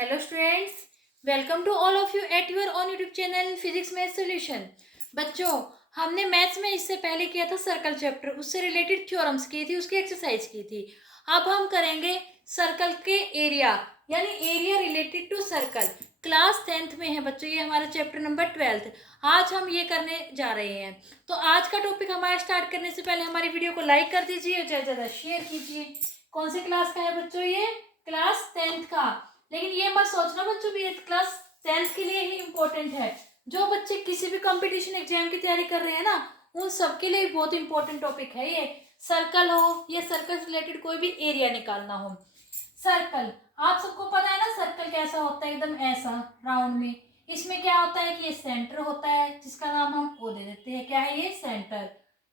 Hello students, welcome to all of you at your on YouTube channel physics math solution. बच्चों, हमने maths में इससे पहले किया था सर्कल चैप्टर, उससे रिलेटेड थ्योरम्स की थी, उसकी एक्सरसाइज की थी। अब हम करेंगे सर्कल के एरिया, यानी area related to circle. Class 10th में है बच्चों, ये हमारा चैप्टर नंबर 12th। आज हम ये करने जा रहे हैं। तो आज का टॉपिक हमारा स्टार्ट करने से पहले हमारी वीडियो को लाइक कर दीजिए और ज़्यादा से ज़्यादा शेयर कीजिए। कौन से क्लास का है बच्चों? ये क्लास 10th का। लेकिन ये मत सोचना बच्चों भी ये क्लास 10th के लिए ही इम्पोर्टेंट है। जो बच्चे किसी भी कंपटीशन एग्जाम की तैयारी कर रहे हैं ना, उन सबके लिए बहुत इंपॉर्टेंट टॉपिक है ये। सर्कल हो या सर्कल से रिलेटेड कोई भी एरिया निकालना हो। सर्कल, आप सबको पता है ना सर्कल कैसा होता है, एकदम ऐसा राउंड में। इसमें क्या होता है कि ये सेंटर होता है, जिसका नाम हम ओ दे देते हैं। क्या है ये? सेंटर।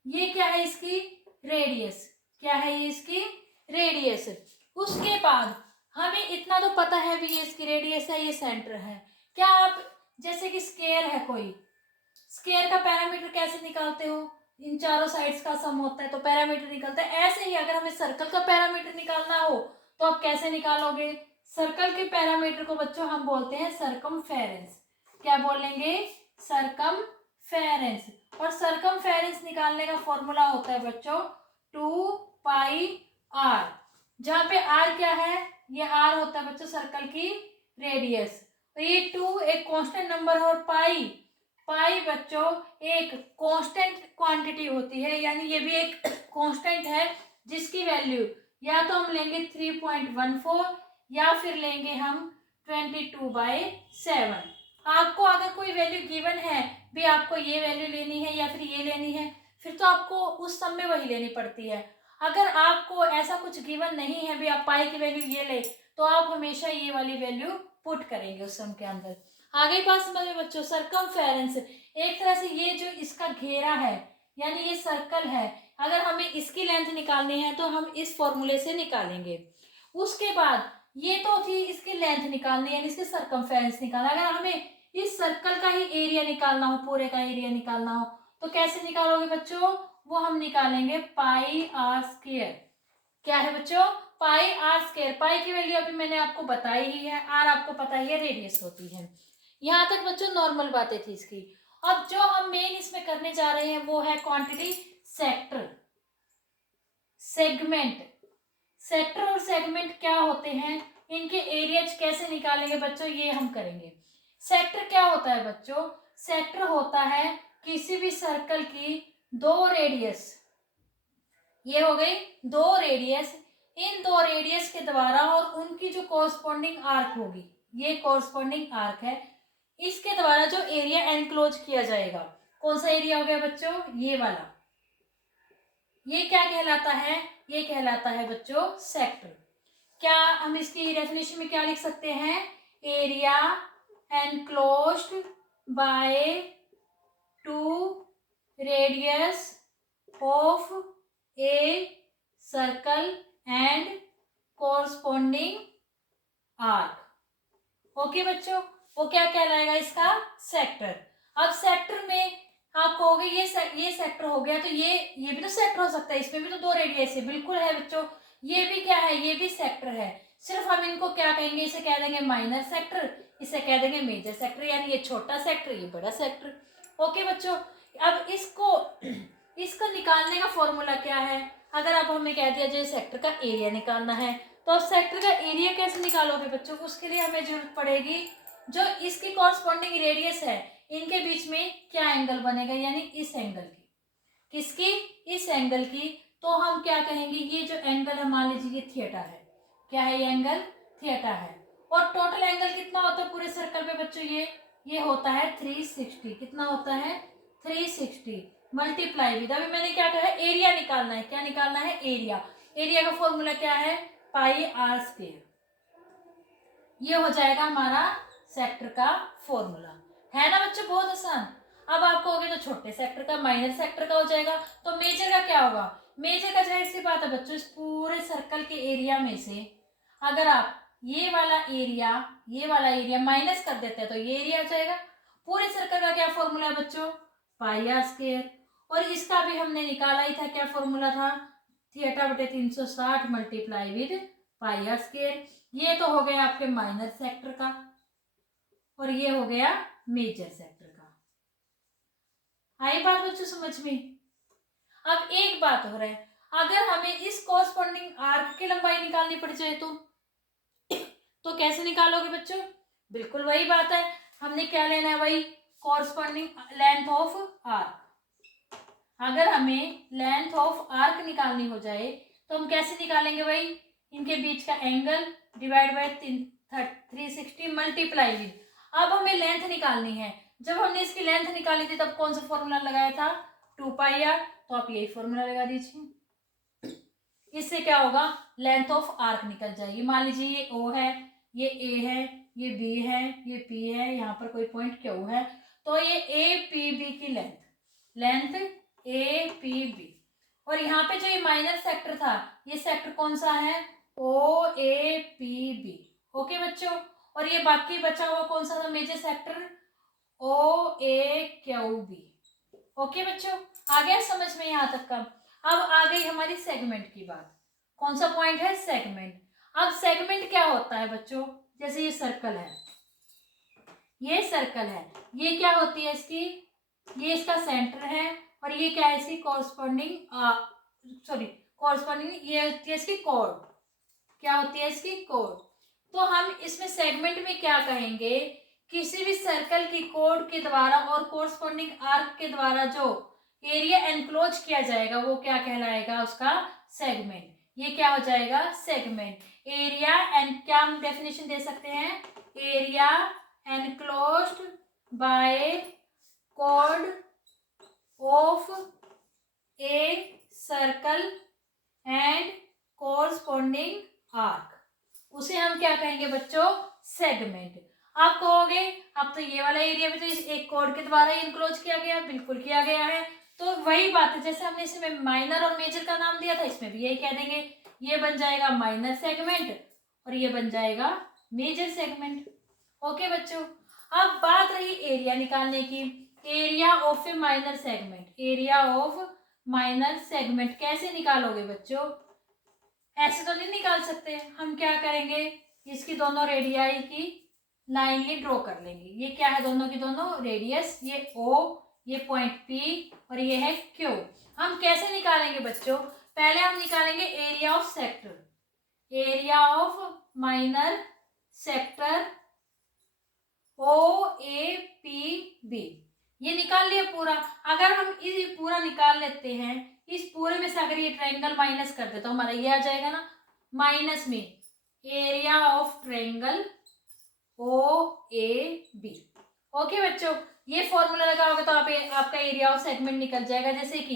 ये क्या है? इसकी रेडियस। क्या है ये? इसकी रेडियस। उसके बाद हमें इतना तो पता है भी, ये इसकी रेडियस है, ये सेंटर है। क्या आप जैसे कि स्क्वायर है कोई, स्क्वायर का पैरामीटर कैसे निकालते हो? इन चारों साइड्स का सम होता है तो पैरामीटर निकलता है। ऐसे ही अगर हमें सर्कल का पैरामीटर निकालना हो तो आप कैसे निकालोगे? सर्कल के पैरामीटर को बच्चों हम बोलते हैं सरकमफेरेंस। क्या बोलेंगे? सरकमफेरेंस। और सरकमफेरेंस निकालने का फॉर्मूला होता है बच्चों 2πr, जहां पे आर क्या है? ये आर होता है बच्चों सर्कल की रेडियस। तो ये 2 एक कांस्टेंट नंबर है और पाई, पाई बच्चों एक कांस्टेंट क्वांटिटी होती है, यानी ये भी एक कांस्टेंट है जिसकी वैल्यू या तो हम लेंगे 3.14 या फिर लेंगे हम 22/7। आपको अगर कोई वैल्यू गिवन है भी, आपको ये वैल्यू लेनी है या फिर ये लेनी है, फिर तो आपको उस सम में वही लेनी पड़ती है। अगर आपको ऐसा कुछ गिवन नहीं है भी, आप पाई की वैल्यू ये ले, तो आप हमेशा ये वाली वैल्यू पुट करेंगे उस सम के अंदर। आगे बात समझ में बच्चों, सरकमफेरेंस एक तरह से ये जो इसका घेरा है, यानी ये सर्कल है, अगर हमें इसकी लेंथ निकालनी है तो हम इस फॉर्मूले से निकालेंगे। उसके बाद ये तो थी इसकी लेंथ निकालनी, यानी इसके सरकमफेरेंस निकालना। अगर हमें इस सर्कल का ही एरिया निकालना हो, पूरे का एरिया निकालना हो, तो कैसे निकालोगे बच्चों? वो हम निकालेंगे पाई आर स्क्वायर। क्या है बच्चों? पाई आर स्क्वायर। पाई की वैल्यू अभी मैंने आपको बताई ही है, आर आपको पता ही है रेडियस होती है। यहाँ तक बच्चों नॉर्मल बातें थी इसकी। अब जो हम मेन इसमें करने जा रहे हैं वो है क्वांटिटी सेक्टर, सेगमेंट। सेक्टर और सेगमेंट क्या होते हैं, इनके एरियाज कैसे निकालेंगे बच्चों, ये हम करेंगे। सेक्टर क्या होता है बच्चों? सेक्टर होता है किसी भी सर्कल की दो रेडियस, ये हो गई दो रेडियस, इन दो रेडियस के द्वारा और उनकी जो कॉरस्पॉन्डिंग आर्क होगी, ये कॉरस्पॉन्डिंग आर्क है, इसके द्वारा जो एरिया एनक्लोज किया जाएगा। कौन सा एरिया हो गया बच्चों? ये वाला। ये क्या कहलाता है? ये कहलाता है बच्चों सेक्टर। क्या हम इसकी डेफिनेशन में क्या लिख सकते हैं? Area enclosed by two radius of a circle and corresponding arc. Okay बच्चों, वो क्या कहलाएगा? इसका सेक्टर। अब सेक्टर में आप कहोगे ये सेक्टर हो गया, तो ये भी तो सेक्टर हो सकता है, इसमें भी तो दो रेडियस है। बिल्कुल है बच्चों, ये भी क्या है? ये भी सेक्टर है। सिर्फ हम इनको क्या कहेंगे? इसे कह देंगे माइनर सेक्टर, इसे कह देंगे मेजर सेक्टर, यानी ये छोटा सेक्टर, ये बड़ा सेक्टर। ओके बच्चों, अब इसको निकालने का फॉर्मूला क्या है? अगर अब हमें कह दिया जाए सेक्टर का एरिया निकालना है, तो अब सेक्टर का एरिया कैसे निकालोगे बच्चों? उसके लिए हमें जरूरत पड़ेगी जो इसकी कॉरस्पॉन्डिंग रेडियस है, इनके बीच में क्या एंगल बनेगा, यानी इस एंगल की। किसकी? इस एंगल की। तो हम क्या कहेंगे? ये जो एंगल है, मान लीजिए ये थीटा है। क्या है? ये एंगल थीटा है। और टोटल एंगल कितना होता है पूरे सर्कल पे बच्चों? ये होता है 360। कितना होता है? 360 मल्टीप्लाई विद, अभी मैंने क्या कहा? एरिया निकालना है। क्या निकालना है? एरिया। एरिया का फॉर्मूला क्या है? पाई आर स्क्वायर। ये हो जाएगा हमारा सेक्टर का फॉर्मूला। है ना बच्चों? बहुत आसान। अब आपको हो गया तो छोटे सेक्टर का, माइनर सेक्टर का हो जाएगा। तो मेजर का क्या होगा? मेजर का जाहिर सी बात है बच्चों, इस पूरे सर्कल के एरिया में से अगर आप ये वाला एरिया माइनस कर देते हैं तो ये एरिया आ जाएगा। पूरे सर्कल का क्या फॉर्मूला है बच्चों? पाई आर स्क्वायर। और इसका भी हमने निकाला ही था, क्या फॉर्मूला था? थीटा बटे 360 multiply with pi r square. ये तो हो गया आपके माइनर सेक्टर का और ये हो गया मेजर सेक्टर का। आई बात बच्चों समझ में? अब एक बात हो रहा है, अगर हमें इस कॉरस्पॉन्डिंग आर्क की लंबाई निकालनी पड़ जाए तो कैसे निकालोगे बच्चों? बिल्कुल वही बात है, हमने क्या लेना है, वही कॉरस्पॉन्डिंग लेंथ ऑफ आर्क। अगर हमें लेंथ ऑफ आर्क निकालनी हो जाए तो हम कैसे निकालेंगे? वही इनके बीच का angle divide by 360 multiply with. अब हमें लेंथ निकालनी है। जब हमने इसकी लेंथ निकाली थी तब कौन सा फॉर्मूला लगाया था? 2πr। तो आप यही फॉर्मूला लगा दीजिए। इससे क्या होगा? लेंथ ऑफ आर्क निकल जाएगी। मान लीजिए ये O है, ये A है, ये B है, ये P है, यहाँ पर कोई पॉइंट Q है, तो ये APB की लेंथ APB। और यहाँ पे जो ये माइनर सेक्टर था, ये सेक्टर कौन सा है? OAPB। ओके बच्चों, और ये बाकी बचा हुआ कौन सा था मेजर सेक्टर? OAQB। ओके बच्चों, आ गया समझ में यहाँ तक का? अब आ गई हमारी सेगमेंट की बात। कौन सा पॉइंट है? सेगमेंट। अब सेगमेंट क्या होता है बच्चों? जैसे ये सर्कल है, ये सर्कल है, ये क्या होती है इसकी? ये इसका सेंटर है और ये क्या है? इसकी कॉरस्पॉन्डिंग ये होती है इसकी कॉर्ड। क्या होती है इसकी? कॉर्ड। तो हम इसमें सेगमेंट में क्या कहेंगे? किसी भी सर्कल की कॉर्ड के द्वारा और कॉरस्पॉन्डिंग आर्क के द्वारा जो एरिया एनक्लोज किया जाएगा वो क्या कहलाएगा? उसका सेगमेंट। ये क्या हो जाएगा? सेगमेंट। एरिया एंड क्या हम डेफिनेशन दे सकते हैं? Area enclosed by chord of a circle and corresponding arc, उसे हम क्या कहेंगे बच्चों? सेगमेंट। आप कहोगे अब तो ये वाला एरिया भी तो इस एक कॉर्ड के द्वारा ही इनक्लोज किया गया। बिल्कुल किया गया है। तो वही बात है, जैसे हमने इसमें माइनर और मेजर का नाम दिया था, इसमें भी यही कह देंगे। ये बन जाएगा माइनर सेगमेंट और ये बन जाएगा मेजर सेगमेंट। ओके बच्चों, अब बात रही एरिया निकालने की। Area of A minor segment. Area of minor segment कैसे निकालोगे बच्चों? ऐसे तो नहीं निकाल सकते। हम क्या करेंगे? इसकी दोनों रेडियाई की लाइनली ड्रॉ कर लेंगे। ये क्या है? दोनों की दोनों रेडियस, ये O, ये पॉइंट P और ये है Q। हम कैसे निकालेंगे बच्चों? पहले हम निकालेंगे area of sector. Area of minor sector OAPB, ये निकाल लिया पूरा। अगर हम इस पूरा निकाल लेते हैं, इस पूरे में से अगर ये ट्रायंगल माइनस कर दे तो हमारा ये आ जाएगा ना, माइनस में area of triangle OAB। Okay बच्चों, ये फॉर्मूला लगाओगे तो आपका एरिया ऑफ सेगमेंट निकल जाएगा। जैसे कि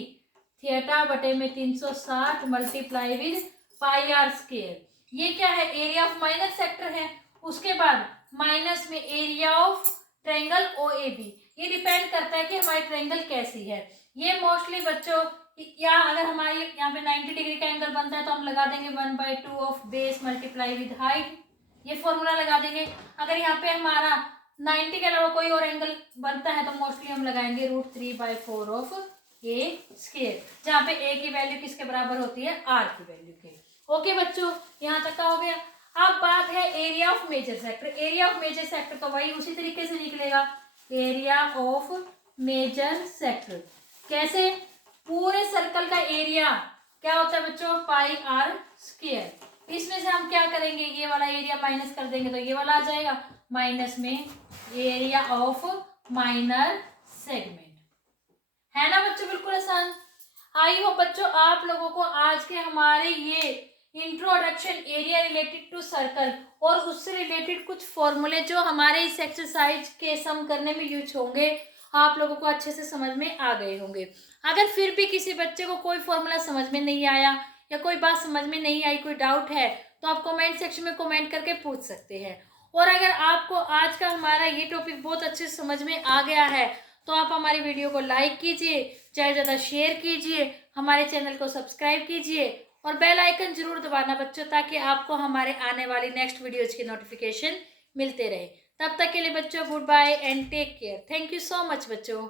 थीटा बटे में 360 multiply with pi r square. ये क्या है? एरिया ऑफ माइनर सेक्टर है। उसके बाद माइनस में एरिया ऑफ ट्रायंगल OAB। ये डिपेंड करता है कि हमारी ट्रायंगल कैसी है। ये मोस्टली बच्चों या अगर हमारी यहाँ पे 90 डिग्री का एंगल बनता है तो हम लगा देंगे 1/2 of base multiply with height. ये फॉर्मूला लगा देंगे। अगर यहाँ पे हमारा 90 के अलावा कोई और एंगल बनता है तो मोस्टली हम लगाएंगे √3/4 ऑफ ए स्क्वायर, जहाँ पे ए की वैल्यू किसके बराबर होती है? आर की वैल्यू के। ओके बच्चों, यहाँ तक का हो गया। अब बात है area of major sector. Area of major sector तो वही उसी तरीके से निकलेगा। एरिया ऑफ मेजर सेक्टर कैसे? पूरे सर्कल का एरिया क्या होता है बच्चों? पाई आर स्क्वायर। इसमें से हम क्या करेंगे? ये वाला एरिया माइनस कर देंगे तो ये वाला आ जाएगा, माइनस में एरिया ऑफ माइनर सेगमेंट। है ना बच्चों? बिल्कुल आसान। आई होप बच्चों आप लोगों को आज के हमारे ये introduction area related to circle और उससे रिलेटेड कुछ फॉर्मूले जो हमारे इस एक्सरसाइज के सम करने में यूज होंगे, आप लोगों को अच्छे से समझ में आ गए होंगे। अगर फिर भी किसी बच्चे को कोई फॉर्मूला समझ में नहीं आया या कोई बात समझ में नहीं आई, कोई डाउट है, तो आप कमेंट सेक्शन में कमेंट करके पूछ सकते हैं। और अगर आपको आज का हमारा ये टॉपिक बहुत अच्छे से समझ में आ गया है तो आप हमारी वीडियो को लाइक कीजिए, ज़्यादा शेयर कीजिए, हमारे चैनल को सब्सक्राइब कीजिए और बेल आइकन जरूर दबाना बच्चों, ताकि आपको हमारे आने वाली नेक्स्ट वीडियोज़ की नोटिफिकेशन मिलते रहे। तब तक के लिए बच्चों good bye and take care. Thank you so much बच्चों।